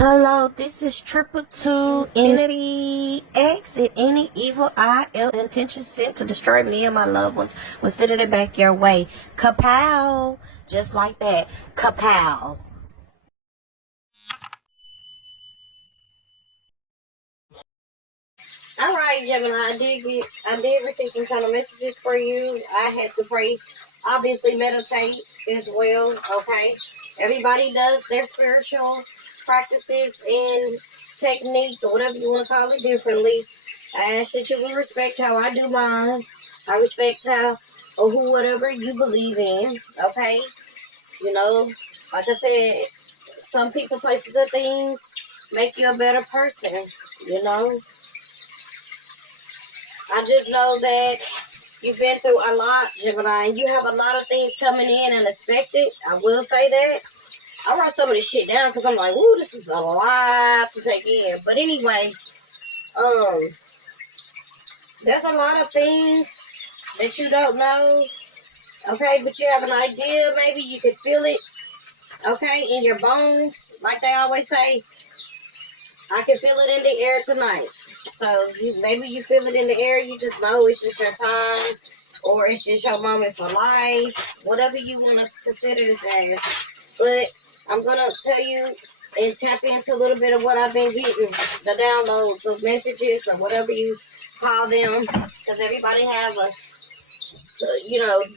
Hello, this is Triple Two Infinity. Exit any evil eye, ill intention sent to destroy me and my loved ones. Will send it back your way. Kapow! Just like that. Kapow! All right, Gemini. I did receive some kind of messages for you. I had to pray, obviously meditate as well. Okay, everybody does their spiritual practices and techniques or whatever you want to call it differently. I ask that you will respect how I do mine. I respect how or who whatever you believe in. Okay, you know, like I said, some people, places, and things make you a better person. You know. I just know that you've been through a lot, Gemini, and you have a lot of things coming in unexpected. I will say that. I wrote some of this shit down because I'm like, ooh, this is a lot to take in. But anyway, um, there's a lot of things that you don't know, okay? But you have an idea. Maybe you can feel it, okay, in your bones. Like they always say, I can feel it in the air tonight. So maybe you feel it in the air. You just know it's just your time, or it's just your moment for life. Whatever you want to consider this as. But I'm gonna tell you and tap into a little bit of what I've been getting, the downloads of messages or whatever you call them, because everybody have a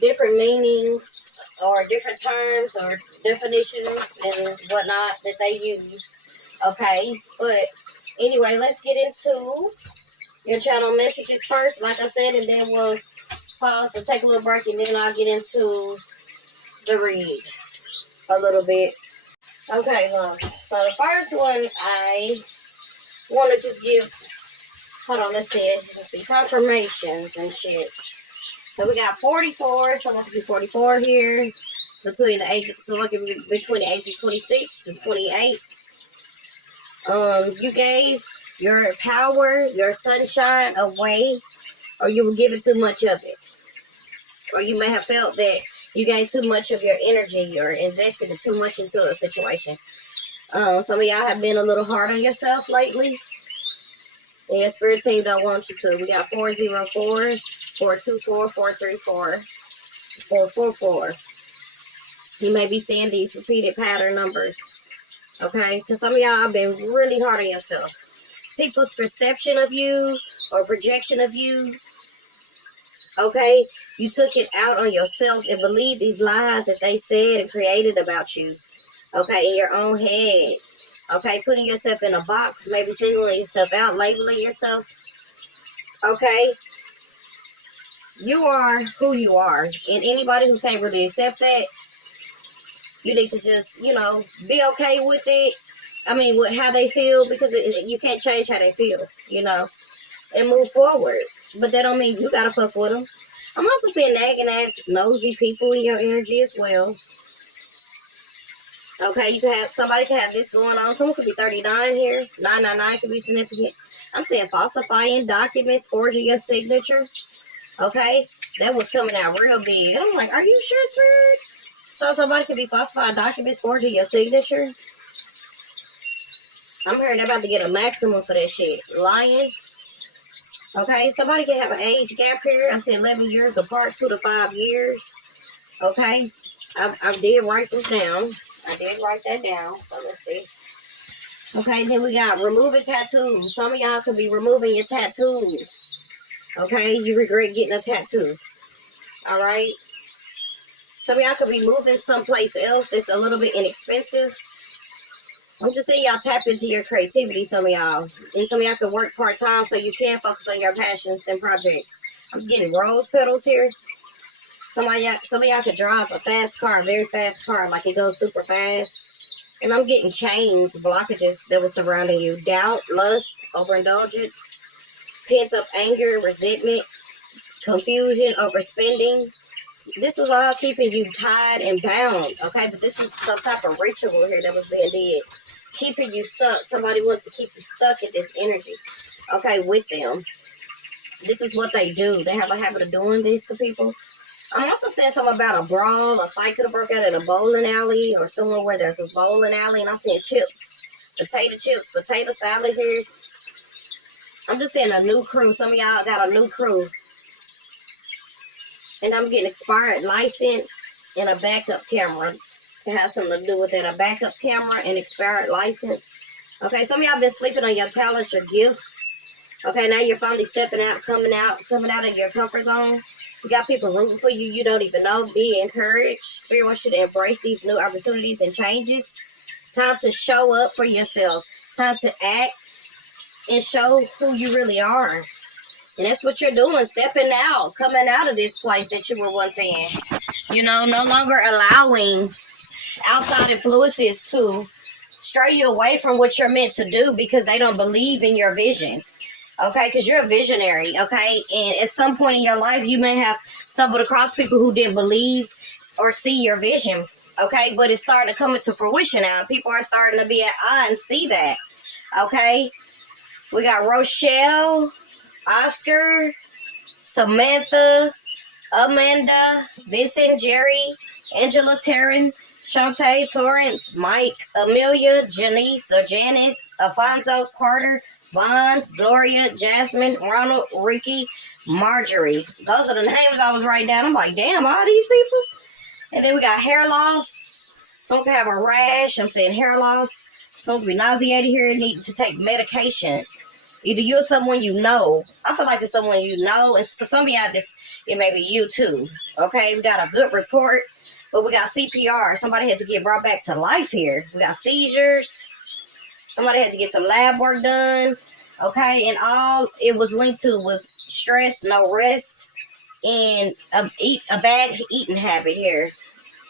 different meanings or different terms or definitions and whatnot that they use. Okay, but anyway, let's get into your channel messages first, like I said, and then we'll pause and take a little break, and then I'll get into the read a little bit. Okay, look. So the first one I want to just give. Hold on, let's see confirmations and shit. So we got 44. Someone could be 44 here. Between the ages, someone could be between the ages 26 and 28. You gave your power, your sunshine away, or you were giving too much of it. Or you may have felt that you gave too much of your energy or invested too much into a situation. Some of y'all have been a little hard on yourself lately. And your spirit team don't want you to. We got 404, 424, 434, 444. You may be seeing these repeated pattern numbers. Okay? Because some of y'all have been really hard on yourself. People's perception of you or projection of you, okay, you took it out on yourself and believed these lies that they said and created about you, okay, in your own head, okay, putting yourself in a box, maybe singling yourself out, labeling yourself, okay. You are who you are, and anybody who can't really accept that, you need to just, be okay with it. I mean, with how they feel, because you can't change how they feel, and move forward. But that don't mean you gotta fuck with them. I'm also seeing nagging ass, nosy people in your energy as well. Okay, somebody can have this going on. Someone could be 39 here. 999 could be significant. I'm seeing falsifying documents, forging your signature. Okay, that was coming out real big. I'm like, are you sure, Spirit? So somebody could be falsifying documents, forging your signature. I'm hearing they're about to get a maximum for that shit. Lying. Okay, somebody can have an age gap here. I'm saying 11 years apart, 2 to 5 years. Okay, I did write this down. I did write that down. So let's see. Okay, then we got removing tattoos. Some of y'all could be removing your tattoos. Okay, you regret getting a tattoo. All right. Some of y'all could be moving someplace else that's a little bit inexpensive. I'm just saying y'all tap into your creativity, some of y'all. And some of y'all can work part-time so you can focus on your passions and projects. I'm getting rose petals here. Some of y'all could drive a fast car, a very fast car, like it goes super fast. And I'm getting chains, blockages that were surrounding you. Doubt, lust, overindulgence, pent-up anger, resentment, confusion, overspending. This was all keeping you tied and bound, okay? But this is some type of ritual here that was being did. Keeping you stuck. Somebody wants to keep you stuck in this energy, okay, with them. This is what they do. They have a habit of doing this to people. I'm also saying something about a brawl. A fight could have broke out in a bowling alley or somewhere where there's a bowling alley. And I'm saying chips. potato chips, potato salad here. I'm just saying a new crew. Some of y'all got a new crew. And I'm getting expired license and a backup camera. It has something to do with that. A backup camera and expired license. Okay, some of y'all been sleeping on your talents, your gifts. Okay, now you're finally stepping out, coming out of your comfort zone. You got people rooting for you you don't even know. Be encouraged. Spirit wants you to embrace these new opportunities and changes. Time to show up for yourself. Time to act and show who you really are. And that's what you're doing, stepping out, coming out of this place that you were once in. You know, no longer allowing outside influences to stray you away from what you're meant to do because they don't believe in your vision. Okay, because you're a visionary, okay? And at some point in your life, you may have stumbled across people who didn't believe or see your vision, okay? But it's starting to come into fruition now. People are starting to be at eye and see that, okay? We got Rochelle, Oscar, Samantha, Amanda, Vincent, Jerry, Angela, Taryn, Shantae, Torrance, Mike, Amelia, Janice or Janice, Alfonso, Carter, Vaughn, Gloria, Jasmine, Ronald, Ricky, Marjorie. Those are the names I was writing down. I'm like, damn, all these people? And then we got hair loss. Someone can have a rash. I'm saying hair loss. Someone can be nauseated here and need to take medication. Either you or someone you know. I feel like it's someone you know. And for some of y'all, it may be you too. Okay, we got a good report. But we got CPR. Somebody had to get brought back to life here. We got seizures. Somebody had to get some lab work done. Okay, and all it was linked to was stress, no rest, and a bad eating habit here.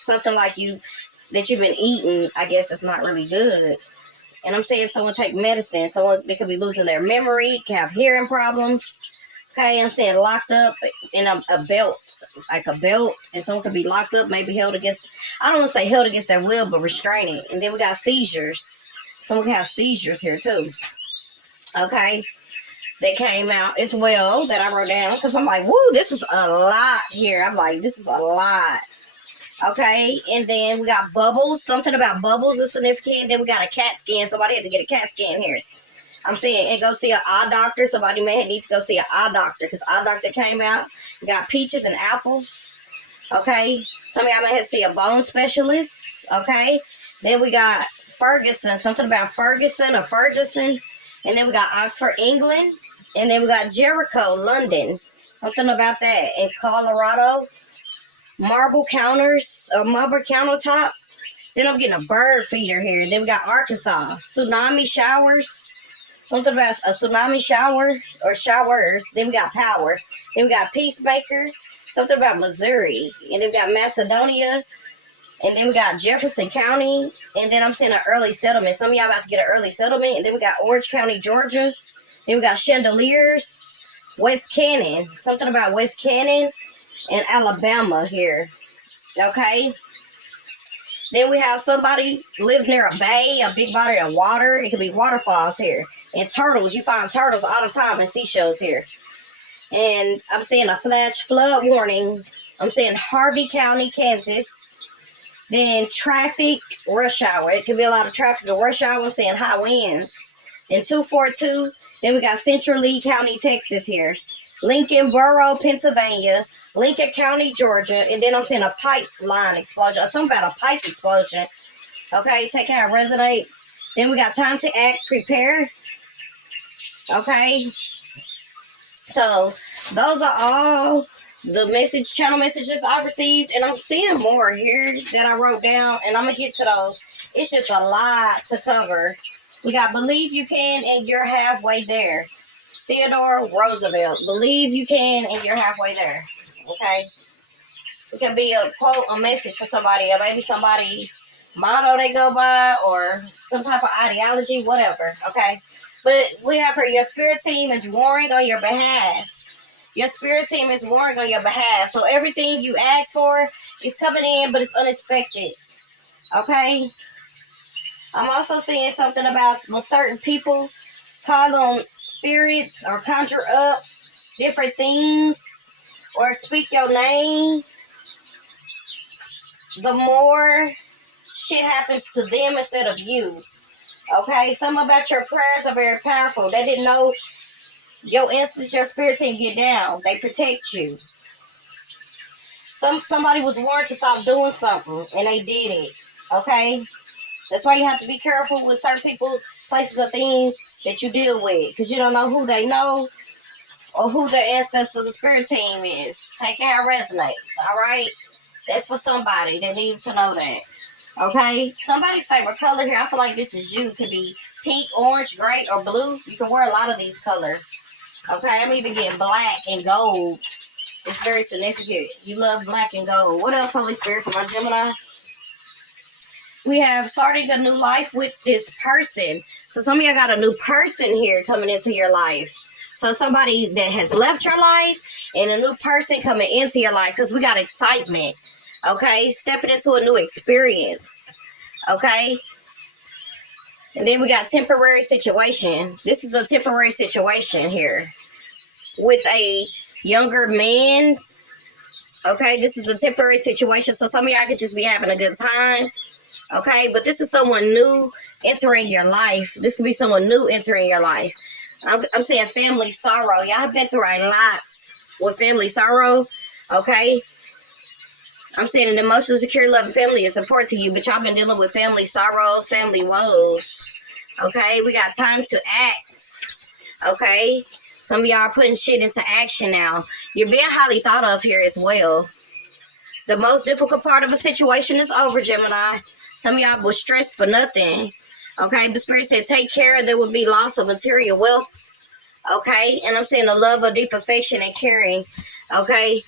Something like that you've been eating, I guess it's not really good. And I'm saying someone take medicine. Someone, they could be losing their memory, can have hearing problems. Okay, I'm saying locked up in a belt, like a belt, and someone could be locked up, maybe held against, I don't want to say held against their will, but restraining. And then we got seizures. Someone can have seizures here too. Okay, they came out as well that I wrote down because I'm like, woo, this is a lot here. I'm like, this is a lot. Okay, and then we got bubbles. Something about bubbles is significant. Then we got a CAT scan. Somebody had to get a CAT scan here. I'm saying, and go see an eye doctor. Somebody may need to go see an eye doctor because eye doctor came out. We got peaches and apples. Okay, some of y'all may have to see a bone specialist. Okay, then we got Ferguson. Something about Ferguson or Ferguson. And then we got Oxford, England. And then we got Jericho, London. Something about that. In Colorado. Marble counters or marble countertop. Then I'm getting a bird feeder here. Then we got Arkansas. Tsunami showers. Something about a tsunami shower or showers. Then we got power. Then we got Peacemaker. Something about Missouri. And then we got Macedonia. And then we got Jefferson County. And then I'm saying an early settlement. Some of y'all about to get an early settlement. And then we got Orange County, Georgia. Then we got Chandeliers. West Cannon. Something about West Cannon and Alabama here. Okay. Then we have somebody lives near a bay, a big body of water. It could be waterfalls here. And turtles. You find turtles all the time and seashells here. And I'm saying a flash flood warning. I'm saying Harvey County, Kansas. Then traffic, rush hour. It could be a lot of traffic or rush hour. I'm saying high winds. And 242. Then we got Central Lee County, Texas here. Lincoln Borough, Pennsylvania. Lincoln County, Georgia. And then I'm saying a pipeline explosion. Or something about a pipe explosion. Okay, take care of resonates. Then we got time to act, prepare. Okay. So, those are all the channel messages I received. And I'm seeing more here that I wrote down. And I'm going to get to those. It's just a lot to cover. We got believe you can and you're halfway there. Theodore Roosevelt. Believe you can and you're halfway there. Okay? It can be a quote, a message for somebody, or maybe somebody's motto they go by, or some type of ideology, whatever. Okay? But we have here, your spirit team is warring on your behalf. Your spirit team is warring on your behalf. So everything you ask for is coming in, but it's unexpected. Okay? I'm also seeing something about certain people call on spirits or conjure up different things or speak your name. The more shit happens to them instead of you. Okay? Some about your prayers are very powerful. They didn't know your instance, your spirit team get down. They protect you. Somebody was warned to stop doing something, and they did it. Okay? That's why you have to be careful with certain people, places, or things that you deal with. Because you don't know who they know or who their ancestors or spirit team is. Take it how it resonates. Alright? That's for somebody that needs to know that. Okay? Somebody's favorite color here, I feel like this is you. Could be pink, orange, gray, or blue. You can wear a lot of these colors. Okay? I'm even getting black and gold. It's very significant. You love black and gold. What else, Holy Spirit, for my Gemini? We have starting a new life with this person. So some of y'all got a new person here coming into your life. So somebody that has left your life and a new person coming into your life, because we got excitement. Okay? Stepping into a new experience. Okay? And then we got temporary situation. This is a temporary situation here with a younger man. Okay? This is a temporary situation. So some of y'all could just be having a good time. Okay, but this is someone new entering your life. This could be someone new entering your life. I'm saying family sorrow. Y'all have been through a lot with family sorrow. Okay, I'm saying an emotionally secure, loving family is support to you, but y'all been dealing with family sorrows, family woes. Okay, we got time to act. Okay, some of y'all are putting shit into action now. You're being highly thought of here as well. The most difficult part of a situation is over, Gemini. Some of y'all was stressed for nothing. Okay, but Spirit said take care. There would be loss of material wealth. Okay, and I'm saying the love of deep affection and caring. Okay,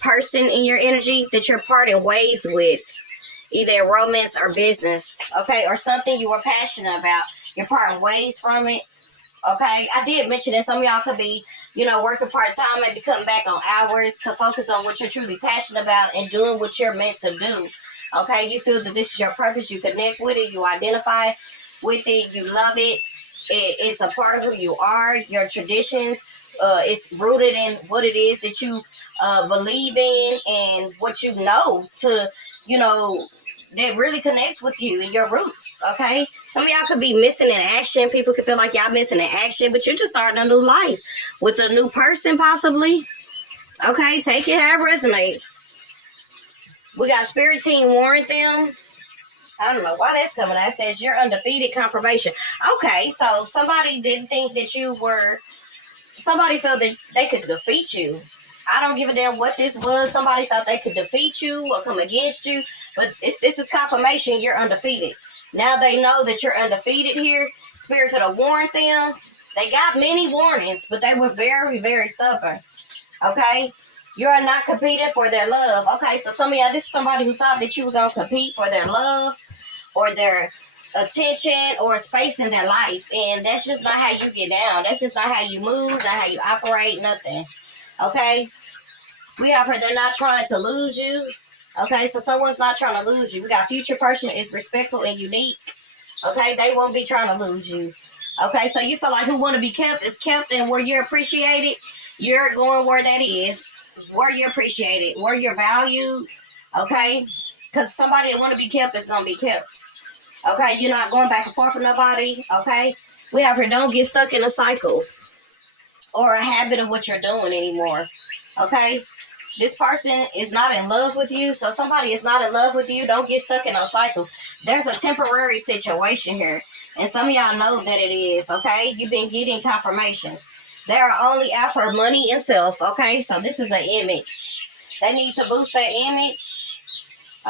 person in your energy that you're parting ways with. Either in romance or business. Okay, or something you were passionate about. You're parting ways from it. Okay, I did mention that some of y'all could be, working part-time, maybe cutting back on hours to focus on what you're truly passionate about and doing what you're meant to do. Okay, you feel that this is your purpose, you connect with it, you identify with it, you love it, it's a part of who you are, your traditions, it's rooted in what it is that you believe in and what you know to, that really connects with you and your roots, okay? Some of y'all could be missing in action. People could feel like y'all missing in action, but you're just starting a new life with a new person, possibly. Okay, take it how it resonates. We got Spirit Team warrant them. I don't know why that's coming out. It says you're undefeated, confirmation. Okay, so somebody didn't think that you were... Somebody felt that they could defeat you. I don't give a damn what this was. Somebody thought they could defeat you or come against you. But this is confirmation you're undefeated. Now they know that you're undefeated here. Spirit could have warned them. They got many warnings, but they were very, very stubborn. Okay? You're not competing for their love. Okay, so some of y'all, this is somebody who thought that you were going to compete for their love or their attention or space in their life. And that's just not how you get down. That's just not how you move, not how you operate, nothing. Okay? We have her, they're not trying to lose you. Okay, so someone's not trying to lose you. We got future person is respectful and unique. Okay, they won't be trying to lose you. Okay, so you feel like who want to be kept is kept, and where you're appreciated, you're going where that is. Where you're appreciated, where you're valued. Okay, because somebody that want to be kept is going to be kept. Okay, you're not going back and forth with nobody. Okay, we have her, don't get stuck in a cycle or a habit of what you're doing anymore. Okay, this person is not in love with you, so somebody is not in love with you. Don't get stuck in a cycle. There's a temporary situation here, and some of y'all know that it is. Okay, you've been getting confirmation. They are only out for money and self. Okay, so this is an image. They need to boost that image.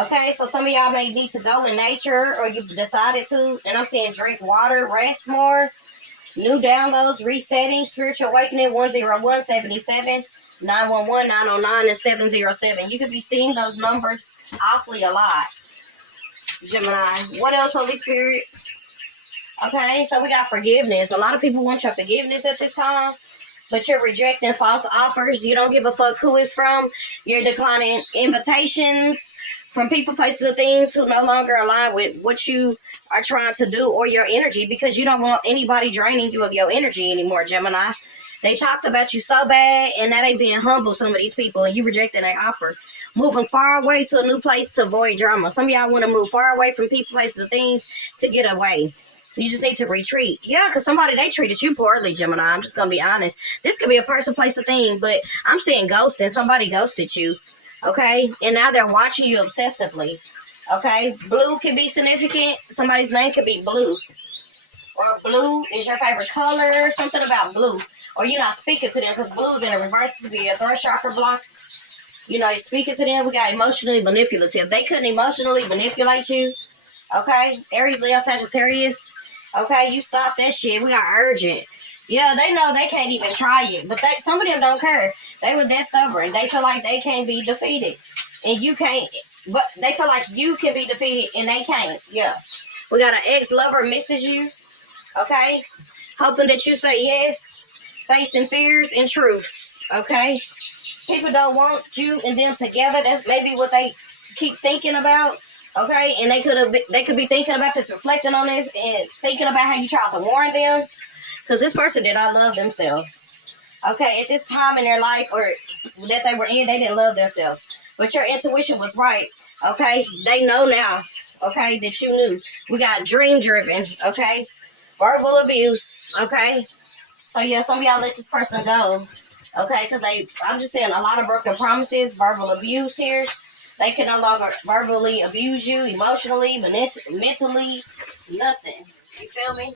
Okay, so some of y'all may need to go in nature, or you've decided to, and I'm saying drink water, rest more. New downloads, resetting, spiritual awakening, 10177, 911, 909, and 707. You could be seeing those numbers awfully a lot, Gemini. What else, Holy Spirit? Okay, so we got forgiveness. A lot of people want your forgiveness at this time, but you're rejecting false offers. You don't give a fuck who it's from. You're declining invitations from people, places, and things who no longer align with what you are trying to do or your energy, because you don't want anybody draining you of your energy anymore, Gemini. They talked about you so bad, and that ain't being humble, some of these people, and you rejecting their offer. Moving far away to a new place to avoid drama. Some of y'all want to move far away from people, places, and things to get away. You just need to retreat. Yeah, because somebody, they treated you poorly, Gemini. I'm just going to be honest. This could be a person, place, or thing, but I'm saying ghosting. Somebody ghosted you, okay? And now they're watching you obsessively, okay? Blue can be significant. Somebody's name could be Blue. Or blue is your favorite color. Something about blue. Or you're not speaking to them because blue is in a reverse. It could be a throat chakra block. You know, you're speaking to them. We got emotionally manipulative. They couldn't emotionally manipulate you. Okay? Aries, Leo, Sagittarius. Okay? You stop that shit. We got urgent. Yeah, they know they can't even try it. But some of them don't care. They were that stubborn. They feel like they can't be defeated. And you can't. But they feel like you can be defeated and they can't. Yeah. We got an ex-lover misses you. Okay? Hoping that you say yes. Facing fears and truths. Okay? People don't want you and them together. That's maybe what they keep thinking about. Okay, and they could be thinking about this, reflecting on this, and thinking about how you try to warn them. Because this person did not love themselves. Okay, at this time in their life or that they were in, they didn't love themselves. But your intuition was right. Okay, they know now. Okay, that you knew. We got dream driven. Okay, verbal abuse. Okay, so yeah, some of y'all let this person go. Okay, because I'm just saying a lot of broken promises, verbal abuse here. They can no longer verbally abuse you, emotionally, mentally, nothing. You feel me?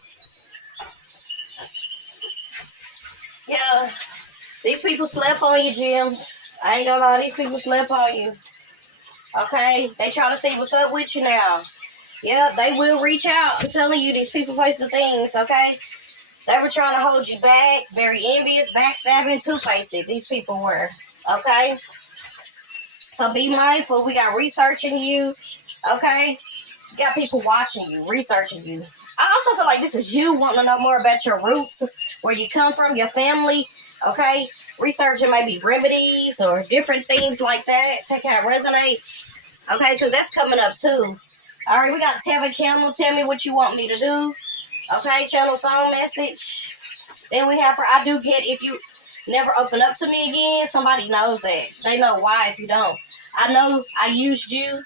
Yeah. These people slept on you, Gems. I ain't gonna lie, these people slept on you. Okay? They trying to see what's up with you now. Yeah, they will reach out. I'm telling you, these people, places, and things, okay? They were trying to hold you back, very envious, backstabbing, two-faced. These people were, okay? So be mindful. We got researching you, okay? You got people watching you, researching you. I also feel like this is you wanting to know more about your roots, where you come from, your family, okay? Researching maybe remedies or different things like that. Check out resonates, okay? Because that's coming up too. All right, we got Tevin Campbell. Tell me what you want me to do. Okay, channel song message. Then we have for I do get if you never open up to me again. Somebody knows that. They know why if you don't. I know I used you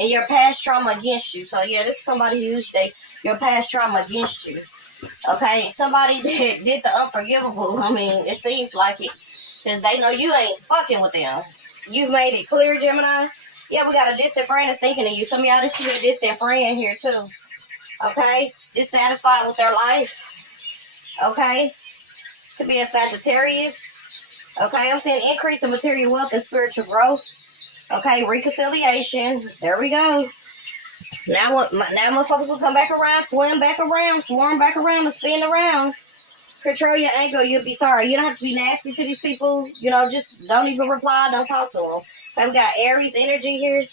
and your past trauma against you. So yeah, this is somebody who used your past trauma against you. Okay, somebody that did the unforgivable. I mean, it seems like it. Because they know you ain't fucking with them. You've made it clear, Gemini. Yeah, we got a distant friend that's thinking of you. Some of y'all, this is a distant friend here too. Okay? Dissatisfied with their life. Okay? Could be a Sagittarius. Okay? I'm saying increase in material wealth and spiritual growth. Okay? Reconciliation. There we go. Now motherfuckers will come back around, swim back around, swarm back around, and spin around. Control your anger. You'll be sorry. You don't have to be nasty to these people. You know, just don't even reply. Don't talk to them. Okay? We got Aries energy here.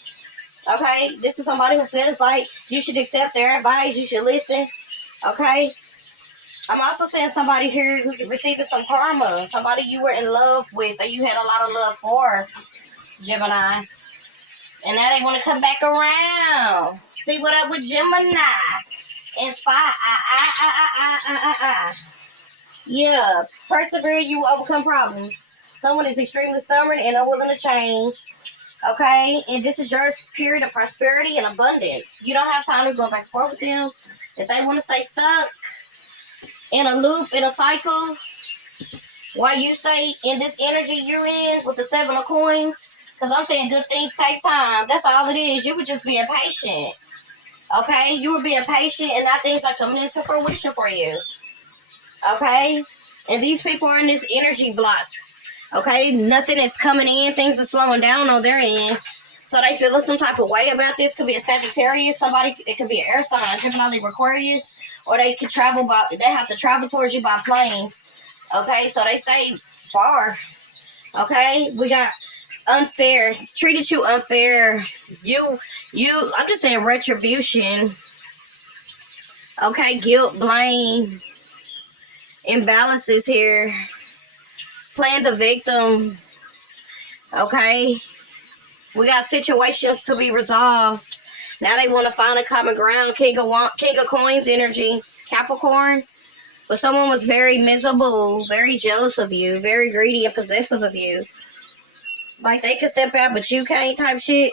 Okay, this is somebody who feels like you should accept their advice. You should listen. Okay, I'm also saying somebody here who's receiving some karma. Somebody you were in love with or you had a lot of love for, Gemini. And now they want to come back around. See what up with Gemini. Inspire. Yeah, persevere. You will overcome problems. Someone is extremely stubborn and unwilling to change. Okay, and this is your period of prosperity and abundance. You don't have time to go back and forth with them. If they want to stay stuck in a loop, in a cycle, while you stay in this energy you're in with the 7 of coins, because I'm saying good things take time. That's all it is. You were just being patient. Okay, you were being patient, and now things are coming into fruition for you. Okay, and these people are in this energy block. Okay, nothing is coming in. Things are slowing down on their end. So they feel some type of way about this. Could be a Sagittarius, somebody, it could be an air sign, Gemini, Aquarius, or they could they have to travel towards you by planes. Okay, so they stay far. Okay, we got unfair, treated you unfair. I'm just saying retribution. Okay, guilt, blame, imbalances here. Playing the victim. Okay, we got situations to be resolved. Now they want to find a common ground. King of Coins energy, Capricorn. But someone was very miserable, very jealous of you, very greedy and possessive of you. Like they could step out, but you can't type shit.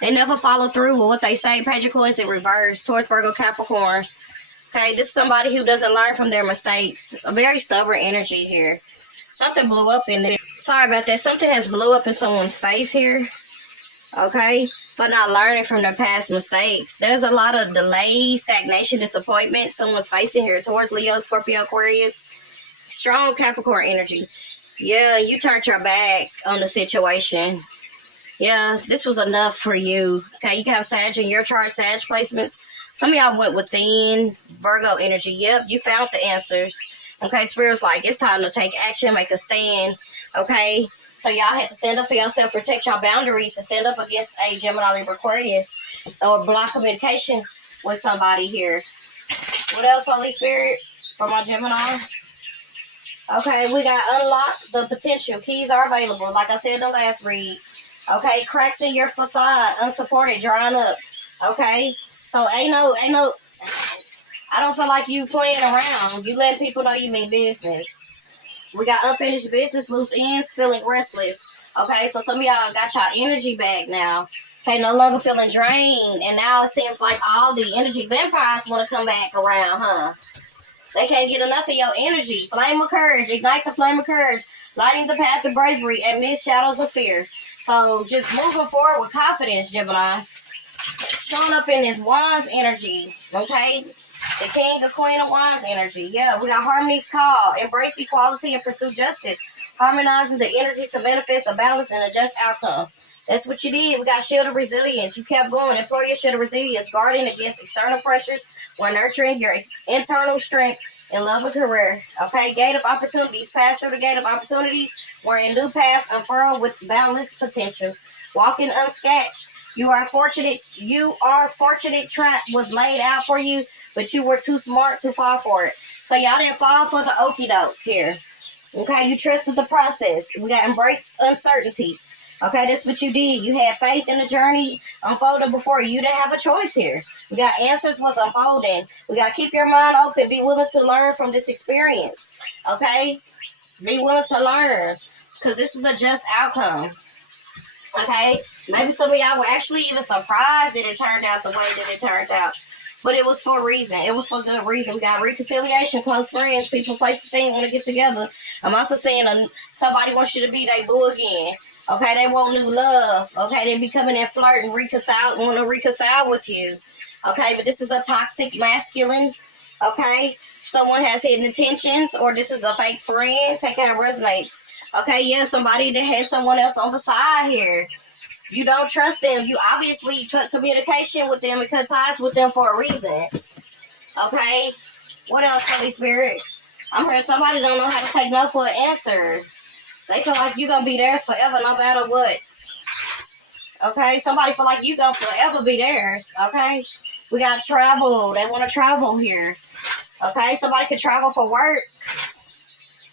They never follow through with what they say. Page of Coins in reverse towards Virgo, Capricorn. Okay, this is somebody who doesn't learn from their mistakes. A very stubborn energy here. Something blew up in there. Sorry about that. Something has blew up in someone's face here. Okay, for not learning from their past mistakes. There's a lot of delay, stagnation, disappointment someone's facing here towards Leo, Scorpio, Aquarius. Strong Capricorn energy. Yeah, you turned your back on the situation. Yeah, this was enough for you. Okay, you can have Sag in your chart, Sag placements. Some of y'all went within Virgo energy. Yep, you found the answers. Okay, Spirit's like, it's time to take action, make a stand. Okay, so y'all had to stand up for yourself, protect your boundaries, and stand up against a Gemini, Libra, Aquarius, or block communication with somebody here. What else, Holy Spirit, for my Gemini? Okay, we got unlock the potential. Keys are available, like I said in the last read. Okay, cracks in your facade, unsupported, drying up. Okay, so ain't no, I don't feel like you playing around. You letting people know you mean business. We got unfinished business, loose ends, feeling restless. Okay, so some of y'all got y'all energy back now. Okay, no longer feeling drained. And now it seems like all the energy vampires want to come back around, huh? They can't get enough of your energy. Flame of courage. Ignite the flame of courage. Lighting the path to bravery amidst shadows of fear. So just moving forward with confidence, Gemini. Showing up in this Wands energy, okay? The King or Queen of Wands energy. Yeah, we got Harmony's call. Embrace equality and pursue justice. Harmonizing the energies to manifest a balanced and a just outcome. That's what you did. We got Shield of Resilience. You kept going. Employ your Shield of Resilience. Guarding against external pressures while nurturing your internal strength in love and career. Okay, Gate of Opportunities. Pass through the Gate of Opportunities where a new paths unfurl with boundless potential. Walking unscathed. You are fortunate. Trap was laid out for you, but you were too smart to fall for it. So y'all didn't fall for the okie doke here. Okay, you trusted the process. We got embraced uncertainties. Okay, that's what you did. You had faith in the journey unfolding before you. You didn't have a choice here. We got answers was unfolding. We got keep your mind open. Be willing to learn from this experience. Okay, be willing to learn because this is a just outcome. Okay, maybe some of y'all were actually even surprised that it turned out the way that it turned out. But it was for a reason. It was for good reason. We got reconciliation, close friends, people, places, things want to get together. I'm also saying somebody wants you to be their boo again. Okay, they want new love. Okay, they be coming and flirting, want to reconcile with you. Okay, but this is a toxic masculine. Okay, someone has hidden intentions, or this is a fake friend. Take how it resonates. Okay, yeah, somebody that has someone else on the side here. You don't trust them. You obviously cut communication with them and cut ties with them for a reason. Okay? What else, Holy Spirit? I'm hearing somebody don't know how to take no for an answer. They feel like you're going to be theirs forever no matter what. Okay? Somebody feel like you're going to forever be theirs. Okay? We got travel. They want to travel here. Okay? Somebody could travel for work.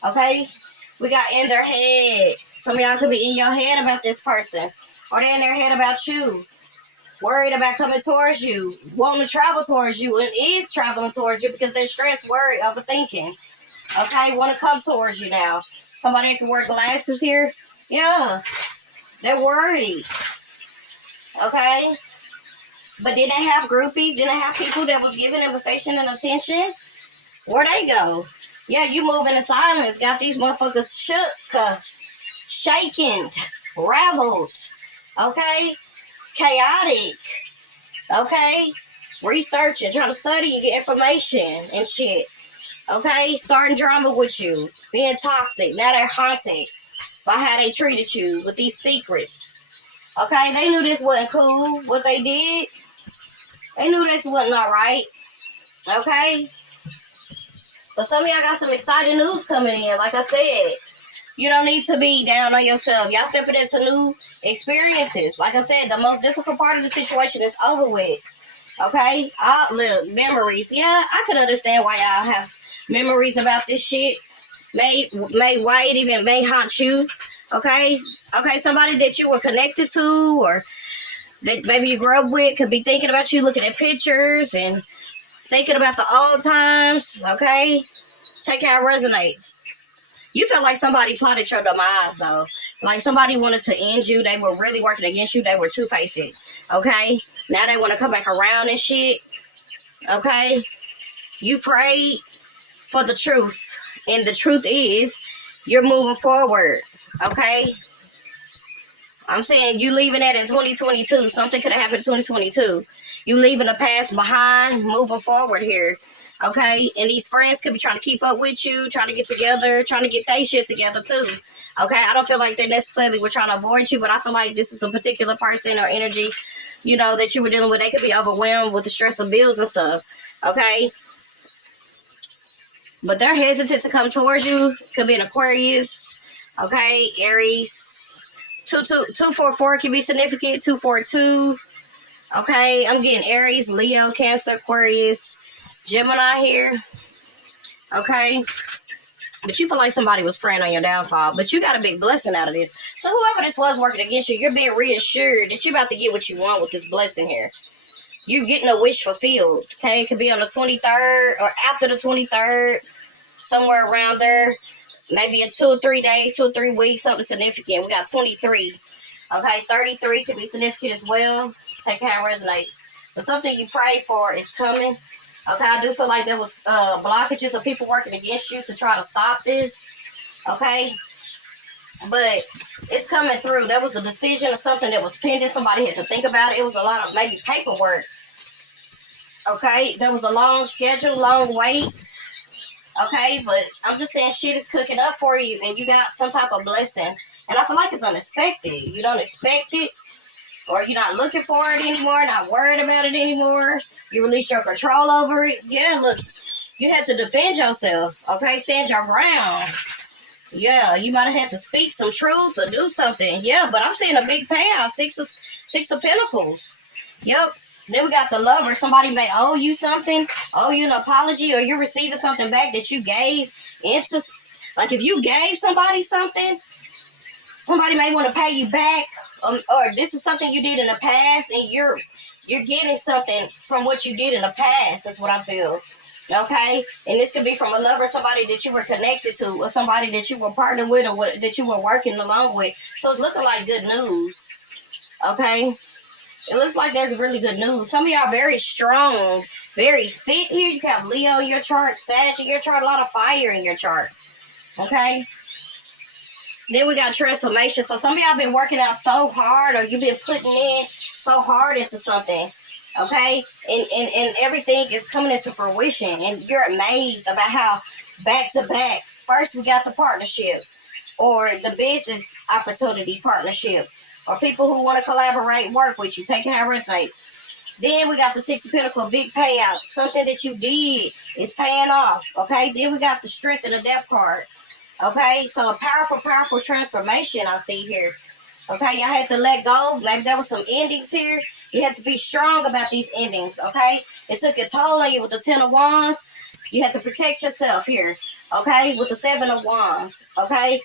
Okay? We got in their head. Some of y'all could be in your head about this person. Or they're in their head about you. Worried about coming towards you. Wanting to travel towards you. And is traveling towards you because they're stressed, worried, overthinking. Okay? Want to come towards you now. Somebody that can wear glasses here. Yeah. They're worried. Okay? But didn't they have groupies? Didn't they have people that was giving them affection and attention? Where'd they go? Yeah, you moving in silence. Got these motherfuckers shook, shaken, raveled, okay? Chaotic, okay? Researching, trying to study, you get information and shit, okay? Starting drama with you, being toxic. Now they're haunted by how they treated you with these secrets, okay? They knew this wasn't cool, what they did. They knew this wasn't all right, okay? But some of y'all got some exciting news coming in. Like I said, you don't need to be down on yourself. Y'all stepping into new experiences. Like I said, the most difficult part of the situation is over with. Okay? Look, memories. Yeah, I could understand why y'all have memories about this shit. Why it even may haunt you. Okay? Okay, somebody that you were connected to or that maybe you grew up with could be thinking about you, looking at pictures and thinking about the old times, okay? Check how it resonates. You feel like somebody plotted your demise, though. Like somebody wanted to end you. They were really working against you. They were two-faced, okay? Now they want to come back around and shit, okay? You prayed for the truth. And the truth is, you're moving forward. Okay? I'm saying you leaving that in 2022. Something could have happened in 2022. You leaving the past behind, moving forward here. Okay? And these friends could be trying to keep up with you, trying to get together, trying to get their shit together too. Okay? I don't feel like they necessarily were trying to avoid you, but I feel like this is a particular person or energy, you know, that you were dealing with. They could be overwhelmed with the stress of bills and stuff. Okay? But they're hesitant to come towards you. Could be an Aquarius. Okay? Aries. 244 can be significant. 242. Okay, I'm getting Aries, Leo, Cancer, Aquarius, Gemini here. Okay, but you feel like somebody was praying on your downfall, but you got a big blessing out of this. So whoever this was working against you, you're being reassured that you're about to get what you want with this blessing here. You're getting a wish fulfilled. Okay, it could be on the 23rd or after the 23rd, somewhere around there. Maybe in 2 or 3 days, 2 or 3 weeks, something significant. We got 23. Okay, 33 could be significant as well. Take how it resonates. But something you pray for is coming. Okay, I do feel like there was blockages of people working against you to try to stop this. Okay, but it's coming through. There was a decision of something that was pending. Somebody had to think about it. It was a lot of maybe paperwork. Okay, there was a long schedule, long wait. Okay, but I'm just saying shit is cooking up for you and you got some type of blessing. And I feel like it's unexpected. You don't expect it, or you're not looking for it anymore, not worried about it anymore. You release your control over it. Yeah, look, you had to defend yourself. Okay, stand your ground. Yeah, you might have had to speak some truth or do something. Yeah, but I'm seeing a big payout. Six of Pentacles. Yep. Then we got the lover. Somebody may owe you something, owe you an apology, or you're receiving something back that you gave into. Like if you gave somebody something, somebody may want to pay you back, or this is something you did in the past, and you're getting something from what you did in the past. That's what I feel. Okay, and this could be from a lover, somebody that you were connected to, or somebody that you were partnered with, or that you were working along with. So it's looking like good news. Okay. It looks like there's really good news. Some of y'all are very strong, very fit here. You have Leo in your chart, Sag in your chart, a lot of fire in your chart. Okay? Then we got transformation. So some of y'all been working out so hard, or you've been putting in so hard into something. Okay? And everything is coming into fruition. And you're amazed about how back to back. First, we got the partnership, or the business opportunity partnership. Or people who want to collaborate, work with you, take how it resonates. Then we got the Six of Pentacles, big payout. Something that you did is paying off. Okay. Then we got the Strength and the Death card. Okay. So a powerful, powerful transformation I see here. Okay. Y'all had to let go. Maybe there was some endings here. You have to be strong about these endings. Okay. It took a toll on you with the 10 of Wands. You have to protect yourself here. Okay. With the 7 of Wands. Okay.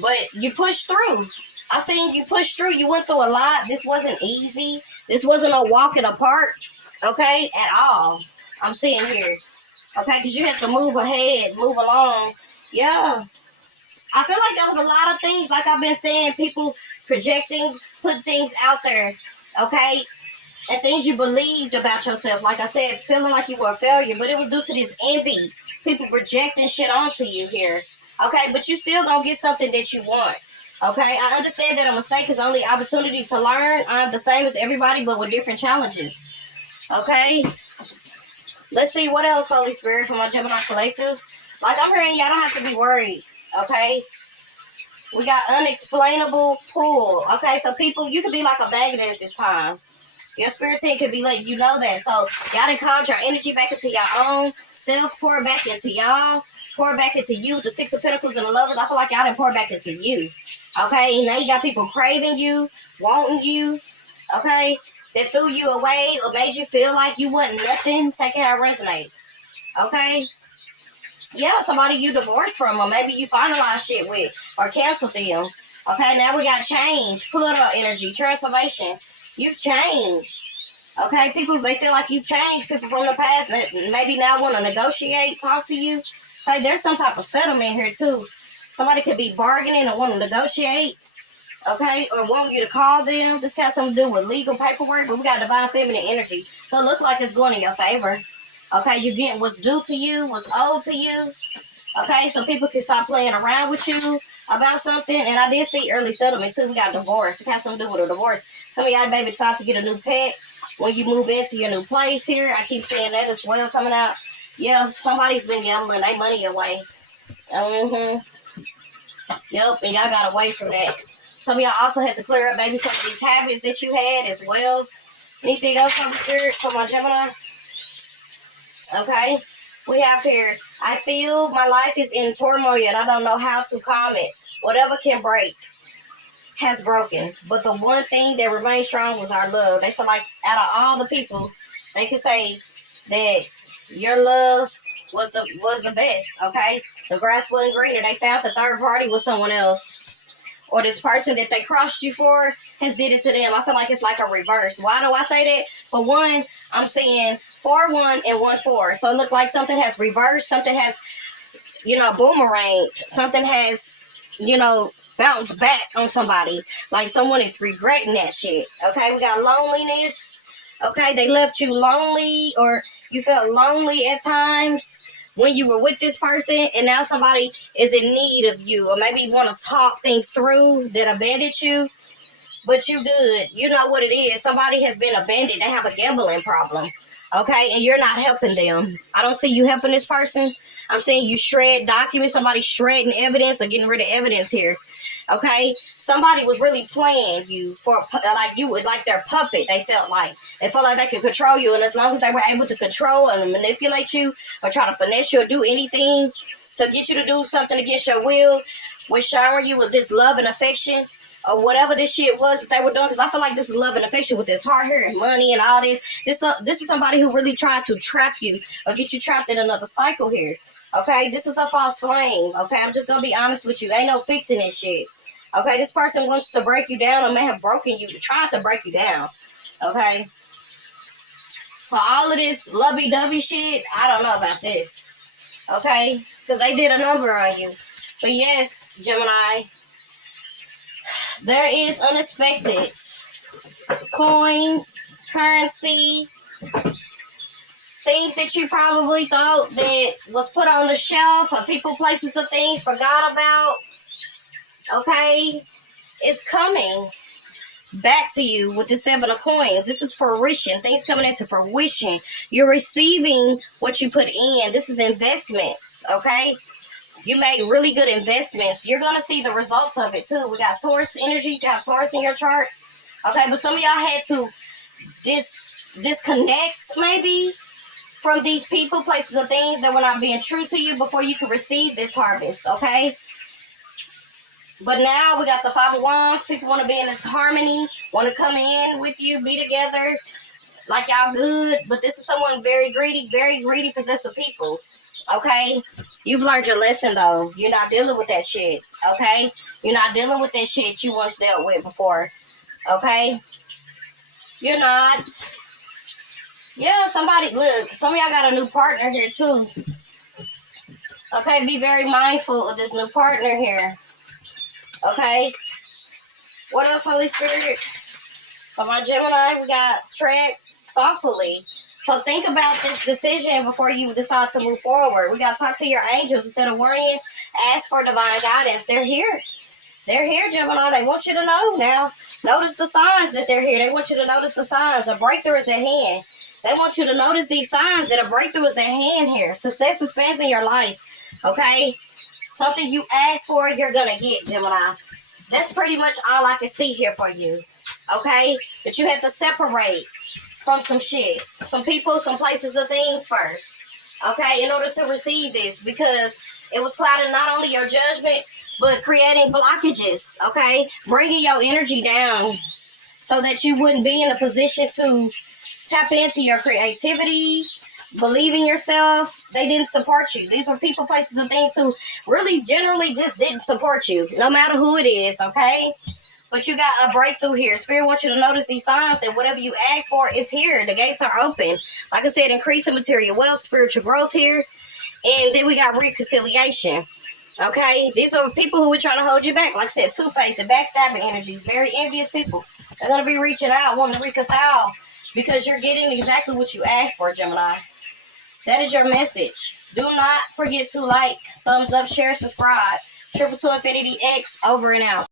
But you pushed through. I seen you push through. You went through a lot. This wasn't easy. This wasn't a walk in the park, okay, at all. I'm seeing here, okay, because you had to move ahead, move along. Yeah. I feel like there was a lot of things, like I've been saying, people projecting, put things out there, okay, and things you believed about yourself. Like I said, feeling like you were a failure, but it was due to this envy. People projecting shit onto you here, okay, but you still gonna get something that you want. Okay, I understand that a mistake is only opportunity to learn. I'm the same as everybody, but with different challenges. Okay, let's see what else, Holy Spirit, for my Gemini Collective. Like I'm hearing, y'all don't have to be worried. Okay, we got unexplainable pull. Okay, so people, you could be like a magnet at this time. Your spirit team could be letting you know that. So y'all done called your energy back into your own self, pour back into y'all, pour back into you. The Six of Pentacles and the Lovers, I feel like y'all done pour back into you. Okay, and now you got people craving you, wanting you, okay, that threw you away or made you feel like you wasn't nothing. Take it how it resonates, okay? Yeah, somebody you divorced from, or maybe you finalized shit with, or canceled them. Okay, now we got change, Pluto energy, transformation. You've changed, okay? People, they feel like you've changed. People from the past that maybe now want to negotiate, talk to you. Okay, there's some type of settlement here, too. Somebody could be bargaining or want to negotiate, okay, or want you to call them. This got something to do with legal paperwork, but we got divine feminine energy. So it looks like it's going in your favor. Okay, you're getting what's due to you, what's owed to you. Okay, so people can stop playing around with you about something. And I did see early settlement too. We got divorced. It has something to do with a divorce. Some of y'all maybe decide to get a new pet when you move into your new place here. I keep seeing that as well coming out. Yeah, somebody's been gambling their money away. Yep, and y'all got away from that. Some of y'all also had to clear up maybe some of these habits that you had as well. Anything else on the spirit? Come on, Gemini. Okay. We have here, I feel my life is in turmoil and I don't know how to calm it. Whatever can break has broken. But the one thing that remained strong was our love. They feel like out of all the people, they could say that your love was the best, okay? The grass wasn't greener. They found the third party was someone else. Or this person that they crossed you for has did it to them. I feel like it's like a reverse. Why do I say that? For one, I'm seeing 4-1 and 1-4. So it looked like something has reversed. Something has, boomeranged. Something has, bounced back on somebody. Like someone is regretting that shit. Okay, we got loneliness. Okay, they left you lonely or you felt lonely at times when you were with this person, and now somebody is in need of you, or maybe you want to talk things through that abandoned you, but you good. You know what it is. Somebody has been abandoned. They have a gambling problem, okay, and you're not helping them. I don't see you helping this person. I'm saying you shred documents. Somebody shredding evidence or getting rid of evidence here, okay? Somebody was really playing you for like you would like their puppet. They felt like they could control you, and as long as they were able to control and manipulate you or try to finesse you or do anything to get you to do something against your will, was showering you with this love and affection or whatever this shit was that they were doing. Because I feel like this is love and affection with this hard hair and money and all this. This is somebody who really tried to trap you or get you trapped in another cycle here. Okay, this is a false flame. Okay, I'm just gonna be honest with you. Ain't no fixing this shit. Okay, this person wants to break you down or may have broken you to try to break you down. Okay, so all of this lovey-dovey shit, I don't know about this. Okay, because they did a number on you. But yes, Gemini, there is unexpected coins, currency, things that you probably thought that was put on the shelf or people, places, or things forgot about. Okay, it's coming back to you with the 7 of coins. This is fruition. Things coming into fruition. You're receiving what you put in. This is investments. Okay, you made really good investments. You're gonna see the results of it too. We got Taurus energy. You got Taurus in your chart. Okay, but some of y'all had to disconnect maybe from these people, places, and things that were not being true to you before you could receive this harvest. Okay. But now we got the 5 of Wands. People want to be in this harmony, want to come in with you, be together, like y'all good. But this is someone very greedy, possessive people. Okay? You've learned your lesson, though. You're not dealing with that shit. Okay? You're not dealing with that shit you once dealt with before. Okay? You're not. Yeah, somebody, look, some of y'all got a new partner here, too. Okay? Be very mindful of this new partner here. Okay, what else, Holy Spirit? For my Gemini, we got tread thoughtfully. So think about this decision before you decide to move forward. We got to talk to your angels instead of worrying. Ask for divine guidance. They're here. They're here, Gemini. They want you to know now. Notice the signs that they're here. They want you to notice the signs. A breakthrough is at hand. They want you to notice these signs that a breakthrough is at hand here. Success expands in your life. Okay? Something you ask for, you're going to get, Gemini. That's pretty much all I can see here for you. Okay? But you have to separate from some shit. Some people, some places, and things first. Okay? In order to receive this. Because it was clouding not only your judgment, but creating blockages. Okay? Bringing your energy down so that you wouldn't be in a position to tap into your creativity, believe in yourself. They didn't support you. These were people, places, and things who really generally just didn't support you, no matter who it is, okay? But you got a breakthrough here. Spirit wants you to notice these signs that whatever you ask for is here. The gates are open. Like I said, increasing material wealth, spiritual growth here. And then we got reconciliation. Okay? These are people who were trying to hold you back. Like I said, two-faced and backstabbing energies. Very envious people. They're going to be reaching out, wanting to reconcile because you're getting exactly what you asked for, Gemini. That is your message. Do not forget to like, thumbs up, share, subscribe. Triple to Infinity X, over and out.